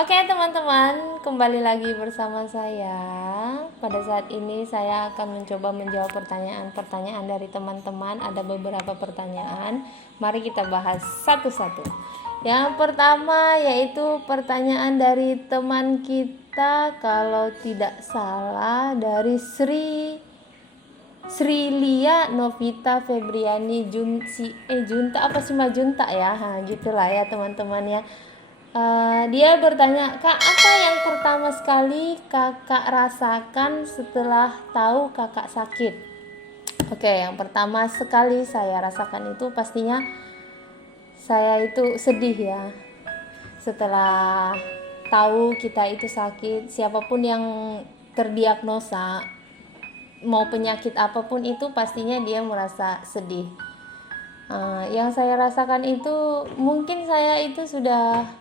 Oke teman-teman, kembali lagi bersama saya. Pada saat ini saya akan mencoba menjawab pertanyaan-pertanyaan dari teman-teman. Ada beberapa pertanyaan, mari kita bahas satu-satu. Yang pertama yaitu pertanyaan dari teman kita, kalau tidak salah dari Srilia Novita Febriani Junta apa sih Majunta ya, gitulah ya teman-teman ya. Dia bertanya, Kak, apa yang pertama sekali kakak rasakan setelah tahu kakak sakit? Oke, yang pertama sekali saya rasakan itu pastinya saya itu sedih ya. Setelah tahu kita itu sakit, siapapun yang terdiagnosa, mau penyakit apapun itu pastinya dia merasa sedih. Yang saya rasakan itu mungkin saya itu sudah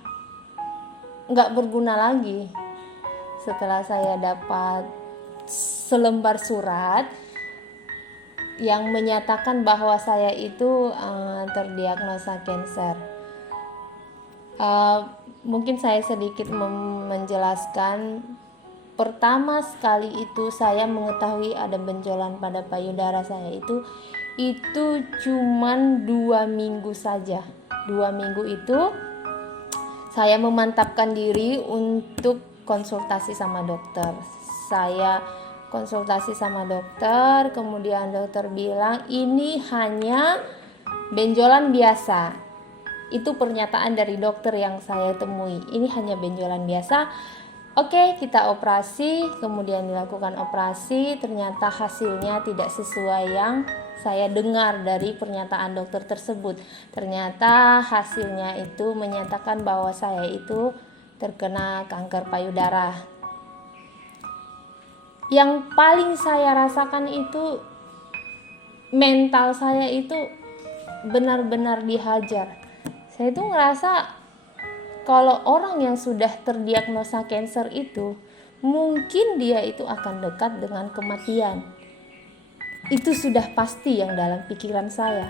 nggak berguna lagi setelah saya dapat selembar surat yang menyatakan bahwa saya itu terdiagnosa kanker. Mungkin saya sedikit menjelaskan. Pertama sekali itu saya mengetahui ada benjolan pada payudara saya itu cuman 2 minggu saja. 2 minggu itu saya memantapkan diri untuk konsultasi sama dokter. Saya konsultasi sama dokter, kemudian dokter bilang ini hanya benjolan biasa. Itu pernyataan dari dokter yang saya temui. Ini hanya benjolan biasa. Oke, kita operasi, kemudian dilakukan operasi, ternyata hasilnya tidak sesuai yang saya dengar dari pernyataan dokter tersebut. Ternyata hasilnya itu menyatakan bahwa saya itu terkena kanker payudara. Yang paling saya rasakan itu mental saya itu benar-benar dihajar. Saya itu ngerasa kalau orang yang sudah terdiagnosa kanker itu mungkin dia itu akan dekat dengan kematian. Itu sudah pasti yang dalam pikiran saya.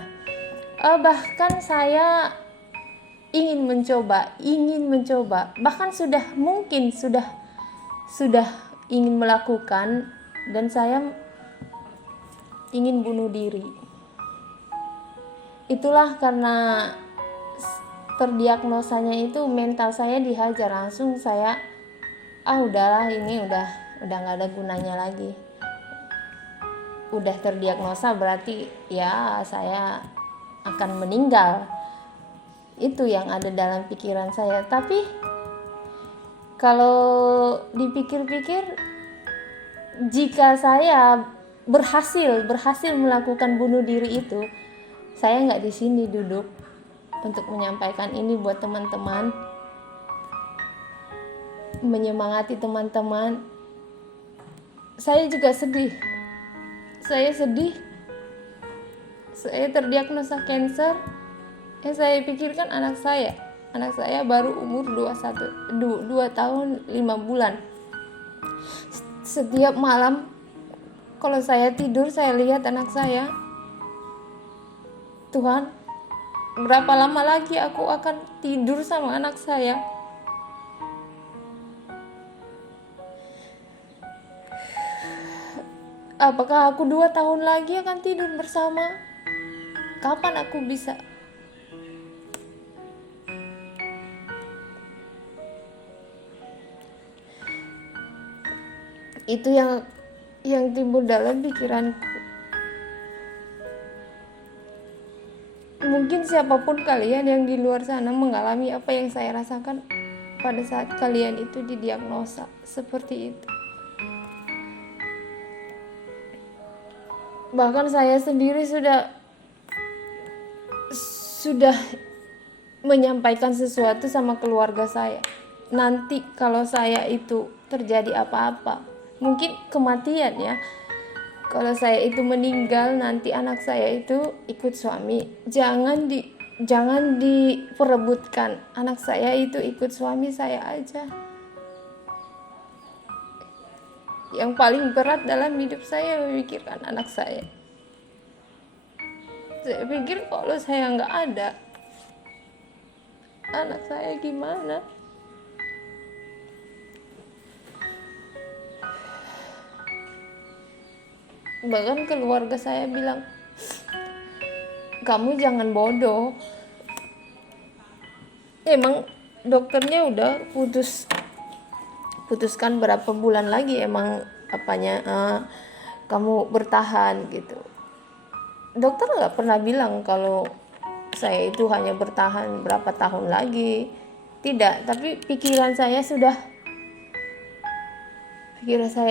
Bahkan saya ingin mencoba, bahkan sudah ingin melakukan, dan saya ingin bunuh diri. Itulah karena terdiagnosanya itu mental saya dihajar. Langsung saya udahlah, ini udah nggak ada gunanya lagi. Udah terdiagnosa berarti ya saya akan meninggal. Itu yang ada dalam pikiran saya. Tapi kalau dipikir-pikir, jika saya berhasil melakukan bunuh diri itu, saya nggak di sini duduk untuk menyampaikan ini buat teman-teman, menyemangati teman-teman. Saya juga sedih. Saya terdiagnosa kanker. Yang saya pikirkan anak saya baru umur 2 tahun 5 bulan. Setiap malam kalau saya tidur, saya lihat anak saya. Tuhan, berapa lama lagi aku akan tidur sama anak saya? Apakah aku 2 tahun lagi akan tidur bersama? Kapan aku bisa? Itu yang timbul dalam pikiranku. Mungkin siapapun kalian yang di luar sana mengalami apa yang saya rasakan pada saat kalian itu didiagnosa seperti itu. Bahkan saya sendiri sudah menyampaikan sesuatu sama keluarga saya. Nanti kalau saya itu terjadi apa-apa, mungkin kematian ya, kalau saya itu meninggal, nanti anak saya itu ikut suami. Jangan diperebutkan. Anak saya itu ikut suami saya aja. Yang paling berat dalam hidup saya memikirkan anak saya. Saya pikir kalau saya nggak ada, anak saya gimana? Bahkan keluarga saya bilang, kamu jangan bodoh. Emang dokternya udah putuskan berapa bulan lagi emang kamu bertahan gitu. Dokter nggak pernah bilang kalau saya itu hanya bertahan berapa tahun lagi. Tidak, tapi pikiran saya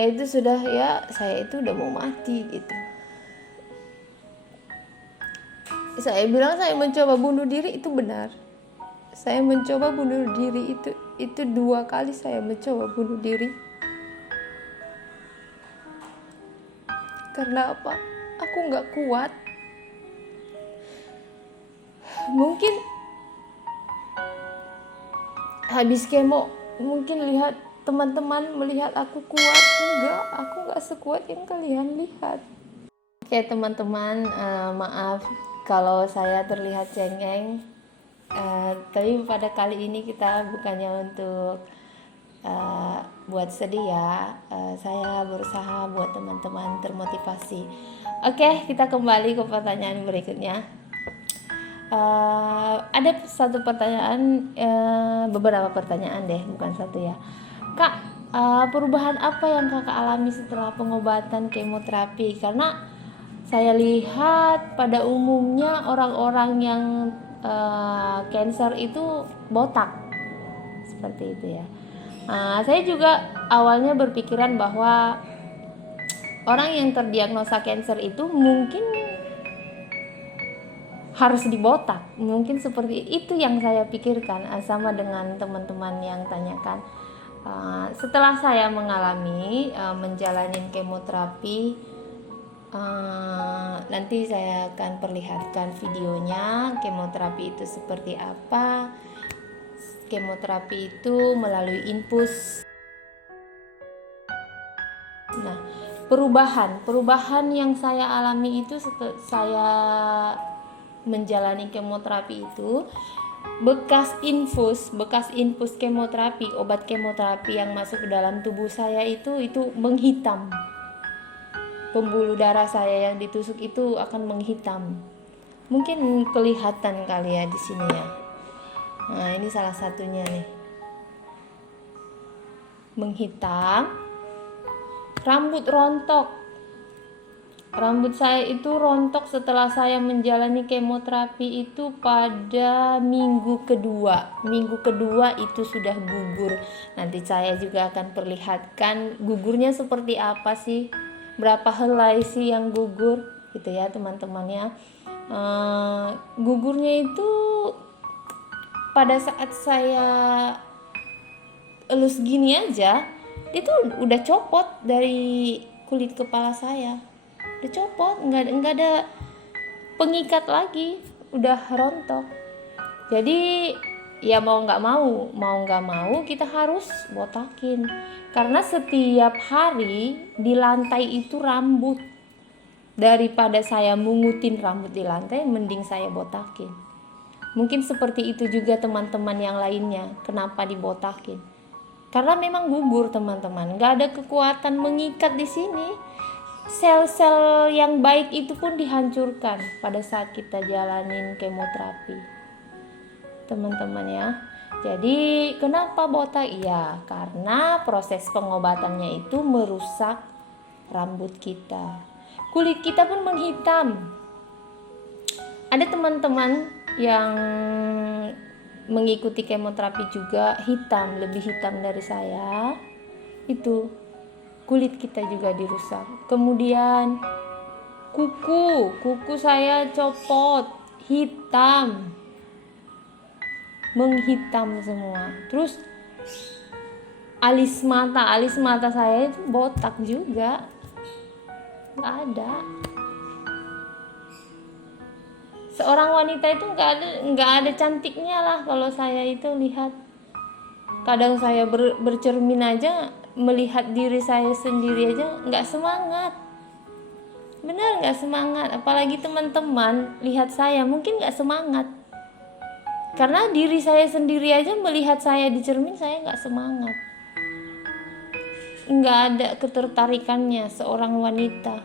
itu sudah ya, saya itu udah mau mati gitu. Saya bilang saya mencoba bunuh diri, itu benar. Saya mencoba bunuh diri itu 2 kali saya mencoba bunuh diri. Karena apa? Aku nggak kuat. Mungkin habis kemo, mungkin lihat teman-teman melihat aku kuat. Enggak, aku nggak sekuat yang kalian lihat. Oke teman-teman, maaf kalau saya terlihat cengeng. Tapi pada kali ini kita bukannya untuk buat sedih ya. Saya berusaha buat teman-teman termotivasi. Oke, kita kembali ke pertanyaan berikutnya. Ada satu pertanyaan, beberapa pertanyaan deh, bukan satu ya. Kak, perubahan apa yang kakak alami setelah pengobatan kemoterapi? Karena saya lihat pada umumnya orang-orang yang cancer itu botak seperti itu ya. Saya juga awalnya berpikiran bahwa orang yang terdiagnosa cancer itu mungkin harus dibotak, mungkin seperti itu yang saya pikirkan, sama dengan teman-teman yang tanyakan. Setelah saya mengalami menjalani kemoterapi, nanti saya akan perlihatkan videonya kemoterapi itu seperti apa. Kemoterapi itu melalui infus. Nah, perubahan yang saya alami itu setelah saya menjalani kemoterapi itu, bekas infus kemoterapi, obat kemoterapi yang masuk ke dalam tubuh saya itu menghitam. Pembuluh darah saya yang ditusuk itu akan menghitam. Mungkin kelihatan kali ya di sini ya. Nah, ini salah satunya nih. Menghitam. Rambut rontok. Rambut saya itu rontok setelah saya menjalani kemoterapi itu pada minggu kedua. Minggu kedua itu sudah gugur. Nanti saya juga akan perlihatkan gugurnya seperti apa sih. Berapa helai sih yang gugur gitu ya teman-teman ya. Gugurnya itu pada saat saya elus gini aja, itu udah copot dari kulit kepala saya, udah copot, nggak ada pengikat lagi, udah rontok. Jadi ya mau nggak mau kita harus botakin, karena setiap hari di lantai itu rambut. Daripada saya mungutin rambut di lantai, mending saya botakin. Mungkin seperti itu juga teman-teman yang lainnya, kenapa dibotakin? Karena memang gugur teman-teman, nggak ada kekuatan mengikat di sini. Sel-sel yang baik itu pun dihancurkan pada saat kita jalanin kemoterapi. Teman-teman ya. Jadi kenapa botak? Ya karena proses pengobatannya itu merusak rambut kita. Kulit kita pun menghitam. Ada teman-teman yang mengikuti kemoterapi juga hitam, lebih hitam dari saya. Itu kulit kita juga dirusak. Kemudian kuku saya copot, hitam. Menghitam semua. Terus alis mata saya itu botak juga, nggak ada. Seorang wanita itu nggak ada cantiknya lah kalau saya itu lihat. Kadang saya bercermin aja, melihat diri saya sendiri aja nggak semangat, benar nggak semangat. Apalagi teman-teman lihat saya mungkin nggak semangat. Karena diri saya sendiri aja melihat saya di cermin, saya nggak semangat. Nggak ada ketertarikannya seorang wanita.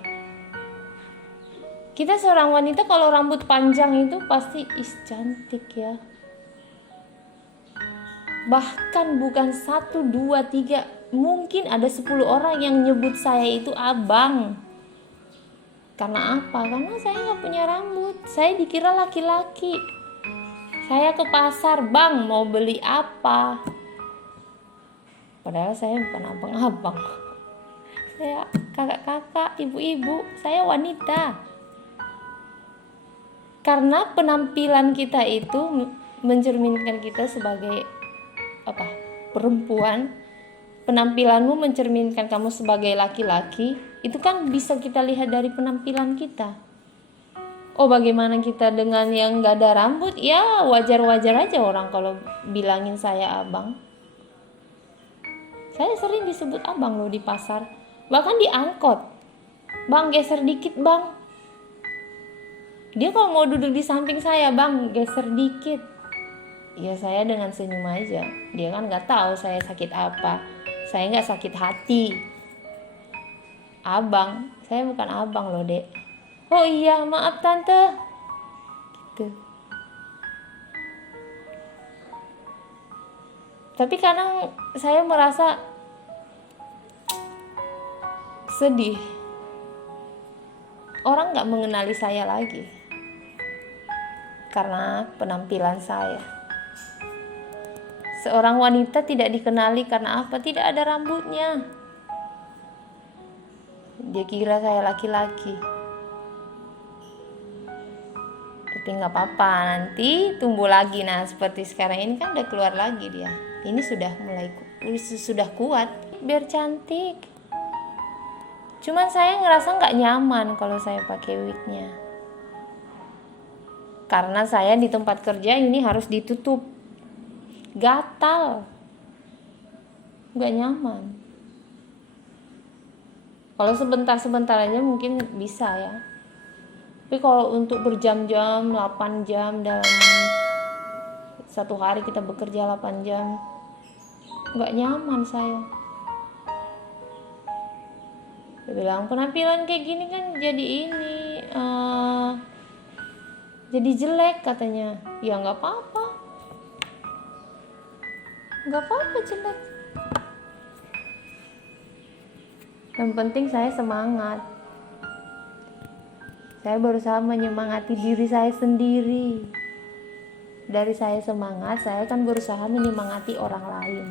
Kita seorang wanita kalau rambut panjang itu pasti cantik ya. Bahkan bukan 1, 2, 3, mungkin ada 10 orang yang nyebut saya itu abang. Karena apa? Karena saya nggak punya rambut. Saya dikira laki-laki. Saya ke pasar, bang mau beli apa? Padahal saya bukan abang-abang. Saya kakak-kakak, ibu-ibu. Saya wanita. Karena penampilan kita itu mencerminkan kita sebagai perempuan. Penampilanmu mencerminkan kamu sebagai laki-laki. Itu kan bisa kita lihat dari penampilan kita. Oh, bagaimana kita dengan yang gak ada rambut? Ya wajar-wajar aja orang kalau bilangin saya abang. Saya sering disebut abang loh di pasar. Bahkan di angkot. Bang, geser dikit bang. Dia kalau mau duduk di samping saya, bang geser dikit. Ya saya dengan senyum aja. Dia kan gak tahu saya sakit apa. Saya gak sakit hati. Abang, saya bukan abang loh dek. Oh iya, maaf tante. Gitu. Tapi kadang saya merasa sedih. Orang gak mengenali saya lagi karena penampilan saya. Seorang wanita tidak dikenali karena apa? Tidak ada rambutnya. Dia kira saya laki-laki. Tapi gak apa-apa, nanti tumbuh lagi. Nah seperti sekarang ini kan udah keluar lagi dia. Ini sudah kuat. Biar cantik. Cuman saya ngerasa gak nyaman kalau saya pakai wignya. Karena saya di tempat kerja ini harus ditutup. Gatal. Gak nyaman. Kalau sebentar-sebentar aja mungkin bisa ya. Tapi kalau untuk berjam-jam, 8 jam dalam satu hari kita bekerja 8 jam, gak nyaman saya. Dia bilang penampilan kayak gini kan jadi jadi jelek katanya. Ya gak apa-apa. Gak apa-apa jelek. Yang penting saya semangat. Saya berusaha menyemangati diri saya sendiri. Dari saya semangat, saya akan berusaha menyemangati orang lain.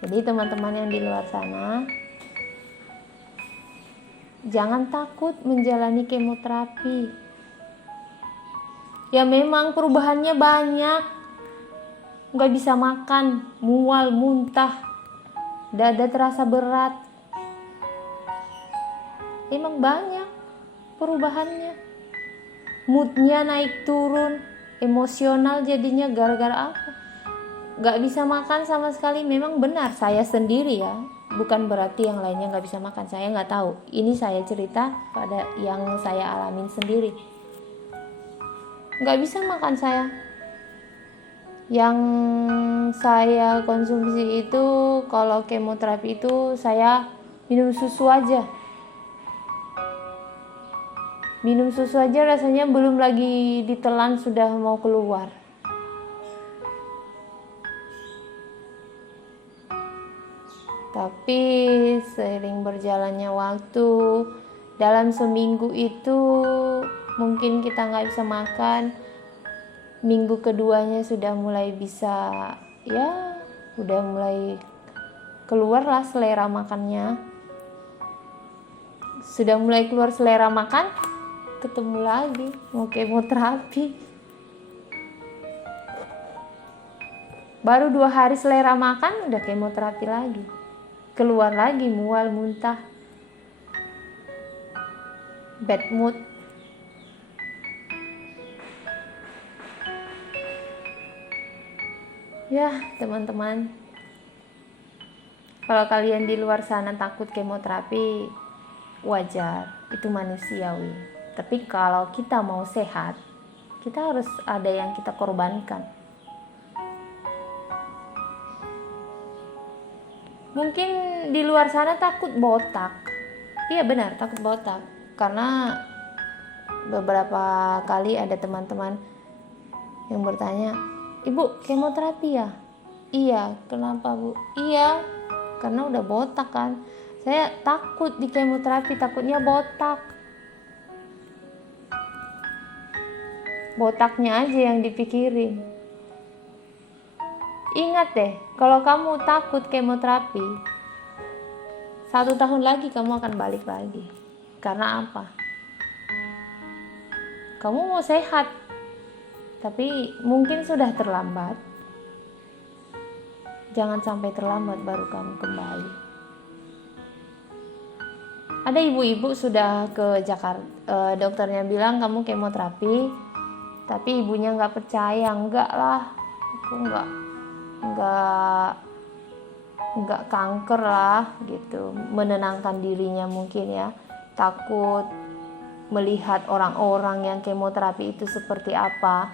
Jadi teman-teman yang di luar sana, jangan takut menjalani kemoterapi. Ya memang perubahannya banyak. Gak bisa makan, mual, muntah, dada terasa berat. Emang banyak perubahannya. Moodnya naik turun, emosional jadinya gara-gara apa? Gak bisa makan sama sekali. Memang benar, saya sendiri ya, bukan berarti yang lainnya gak bisa makan. Saya gak tahu, ini saya cerita pada yang saya alamin sendiri. Gak bisa makan saya. Yang saya konsumsi itu kalau kemoterapi itu saya minum susu aja. Minum susu aja rasanya belum lagi ditelan sudah mau keluar. Tapi seiring berjalannya waktu, dalam seminggu itu mungkin kita gak bisa makan. Minggu keduanya sudah mulai bisa, ya udah mulai keluar lah selera makannya. Sudah mulai keluar selera makan, ketemu lagi mau kemoterapi. Baru 2 hari selera makan udah kemoterapi lagi. Keluar lagi mual, muntah, bad mood. Ya teman-teman, kalau kalian di luar sana takut kemoterapi, wajar, itu manusiawi. Tapi kalau kita mau sehat, kita harus ada yang kita korbankan. Mungkin di luar sana takut botak, Iya benar, takut botak. Karena beberapa kali ada teman-teman yang bertanya, "Ibu, kemoterapi ya?" "Iya." "Kenapa, Bu?" "Iya, karena udah botak kan." Saya takut di kemoterapi, takutnya botak. Botaknya aja yang dipikirin. Ingat deh, kalau kamu takut kemoterapi, 1 tahun lagi kamu akan balik lagi. Karena apa? Kamu mau sehat, tapi mungkin sudah terlambat. Jangan sampai terlambat baru kamu kembali. Ada ibu-ibu sudah ke Jakarta, dokternya bilang kamu kemoterapi, tapi ibunya nggak percaya. Enggak lah, aku nggak kanker lah gitu, menenangkan dirinya mungkin ya, takut melihat orang-orang yang kemoterapi itu seperti apa,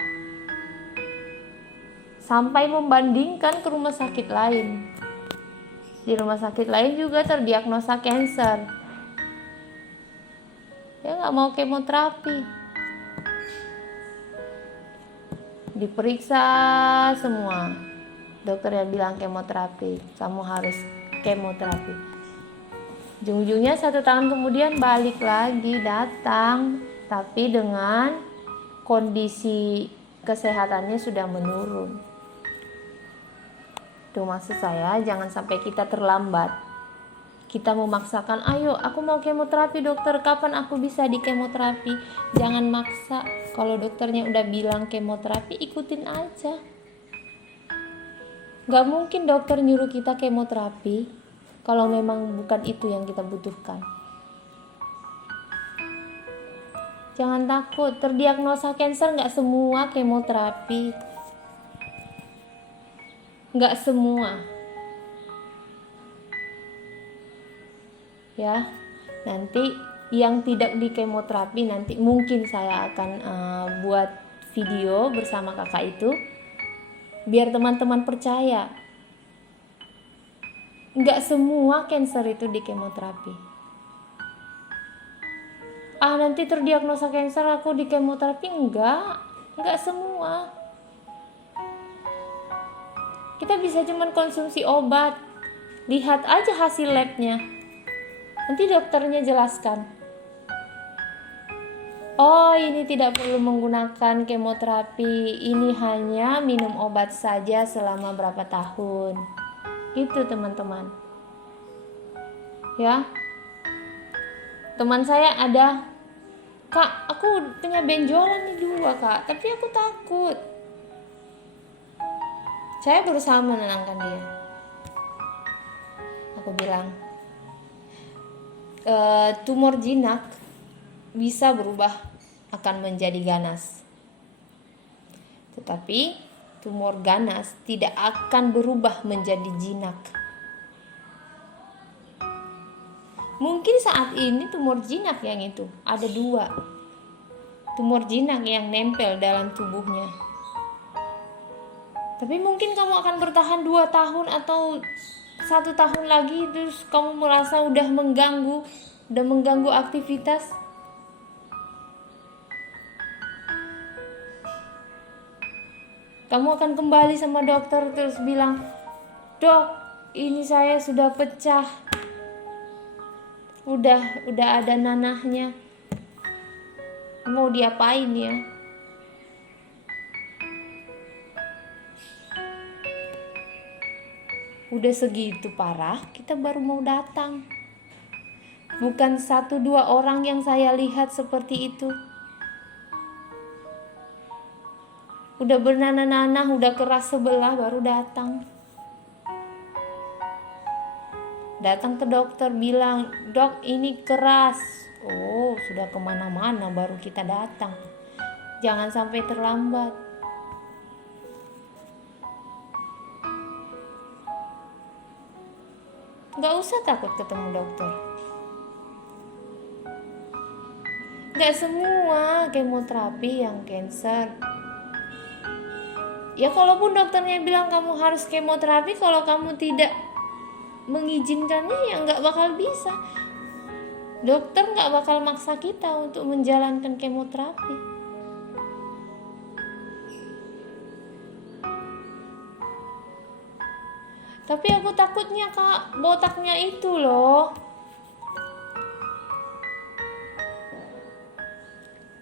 sampai membandingkan ke rumah sakit lain. Di rumah sakit lain juga terdiagnosa cancer, dia nggak mau kemoterapi. Diperiksa semua, dokternya bilang kemoterapi, kamu harus kemoterapi. Ujung-ujungnya 1 tahun kemudian balik lagi datang, tapi dengan kondisi kesehatannya sudah menurun. Itu maksud saya, jangan sampai kita terlambat. Kita memaksakan, ayo aku mau kemoterapi dokter, kapan aku bisa di kemoterapi? Jangan maksa. Kalau dokternya udah bilang kemoterapi, ikutin aja. Gak mungkin dokter nyuruh kita kemoterapi kalau memang bukan itu yang kita butuhkan. Jangan takut, terdiagnosa cancer gak semua kemoterapi. Gak semua. Ya, nanti yang tidak di kemoterapi nanti mungkin saya akan buat video bersama kakak itu, biar teman-teman percaya nggak semua cancer itu di kemoterapi. Nanti terdiagnosa cancer aku di kemoterapi, nggak semua. Kita bisa cuman konsumsi obat, lihat aja hasil labnya. Nanti dokternya jelaskan, oh ini tidak perlu menggunakan kemoterapi, ini hanya minum obat saja selama berapa tahun. Gitu teman-teman. Ya. Teman saya ada, "Kak, aku punya benjolan nih 2 Kak, tapi aku takut." Saya berusaha menenangkan dia. Aku bilang, tumor jinak bisa berubah akan menjadi ganas, tetapi tumor ganas tidak akan berubah menjadi jinak. Mungkin saat ini tumor jinak yang itu ada 2 tumor jinak yang nempel dalam tubuhnya, tapi mungkin kamu akan bertahan 2 tahun atau 1 tahun lagi, terus kamu merasa udah mengganggu aktivitas. Kamu akan kembali sama dokter terus bilang, "Dok, ini saya sudah pecah, udah ada nanahnya, mau diapain ya?" Udah segitu parah, kita baru mau datang. Bukan 1-2 orang yang saya lihat seperti itu. Udah bernanah-nanah, udah keras sebelah baru datang. Datang ke dokter bilang, "Dok, ini keras." Oh, sudah kemana-mana baru kita datang. Jangan sampai terlambat. Gak usah takut ketemu dokter. Gak semua kemoterapi yang cancer. Ya kalaupun dokternya bilang kamu harus kemoterapi, kalau kamu tidak mengizinkannya ya gak bakal bisa. Dokter nggak bakal maksa kita untuk menjalankan kemoterapi. Tapi aku takutnya Kak, botaknya itu loh.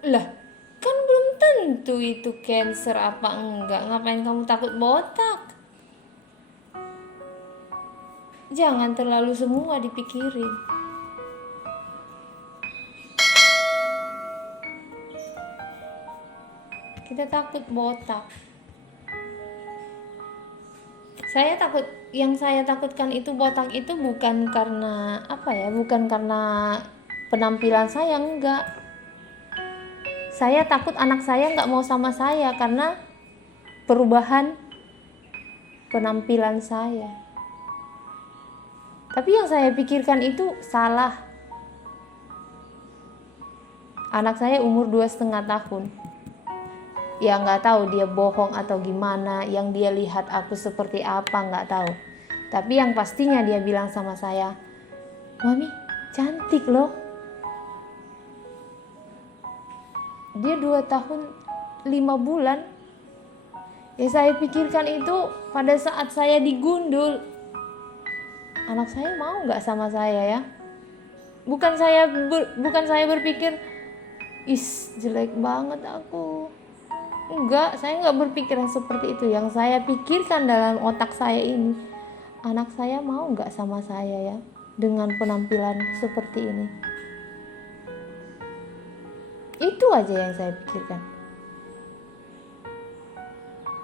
Lah, kan belum tentu itu cancer apa enggak. Ngapain kamu takut botak? Jangan terlalu semua dipikirin. Kita takut botak. Yang saya takutkan itu botak itu bukan karena apa ya, bukan karena penampilan saya, enggak. Saya takut anak saya nggak mau sama saya karena perubahan penampilan saya. Tapi yang saya pikirkan itu salah. Anak saya umur 2,5 tahun. Ya nggak tahu dia bohong atau gimana, yang dia lihat aku seperti apa nggak tahu. Tapi yang pastinya dia bilang sama saya, "Mami, cantik loh." Dia 2 tahun 5 bulan. Ya saya pikirkan itu pada saat saya digundul. Anak saya mau nggak sama saya ya? Bukan saya berpikir, "Is, jelek banget aku." Enggak, saya nggak berpikiran seperti itu. Yang saya pikirkan dalam otak saya ini, anak saya mau nggak sama saya ya, dengan penampilan seperti ini. Itu aja yang saya pikirkan.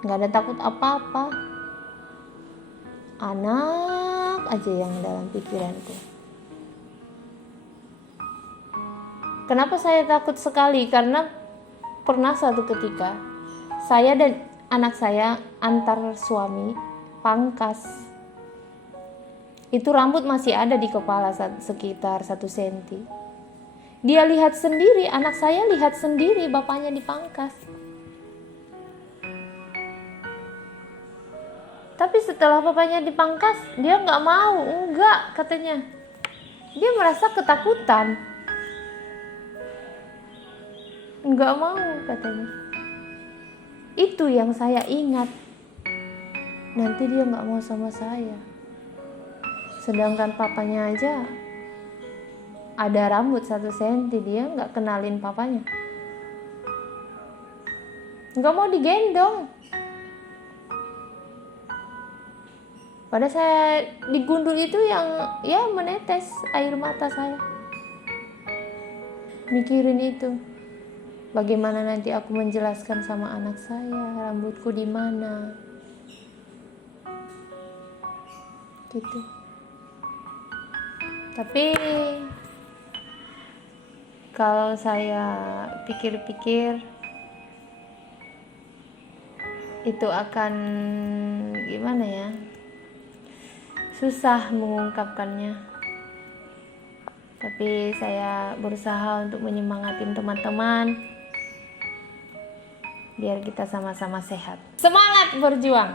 Nggak ada takut apa-apa. Anak aja yang dalam pikiranku. Kenapa saya takut sekali? Karena pernah suatu ketika saya dan anak saya antar suami pangkas. Itu rambut masih ada di kepala sekitar 1 senti. Dia lihat sendiri, anak saya lihat sendiri bapaknya dipangkas. Tapi setelah bapaknya dipangkas, dia nggak mau, enggak katanya. Dia merasa ketakutan. Enggak mau katanya. Itu yang saya ingat. Nanti dia nggak mau sama saya. Sedangkan papanya aja ada rambut 1 senti, dia nggak kenalin papanya. Nggak mau digendong. Pada saya digundul itu yang ya menetes air mata saya. Mikirin itu. Bagaimana nanti aku menjelaskan sama anak saya, rambutku di mana. Gitu. Tapi kalau saya pikir-pikir, itu akan gimana ya? Susah mengungkapkannya. Tapi saya berusaha untuk menyemangatin teman-teman biar kita sama-sama sehat. Semangat berjuang!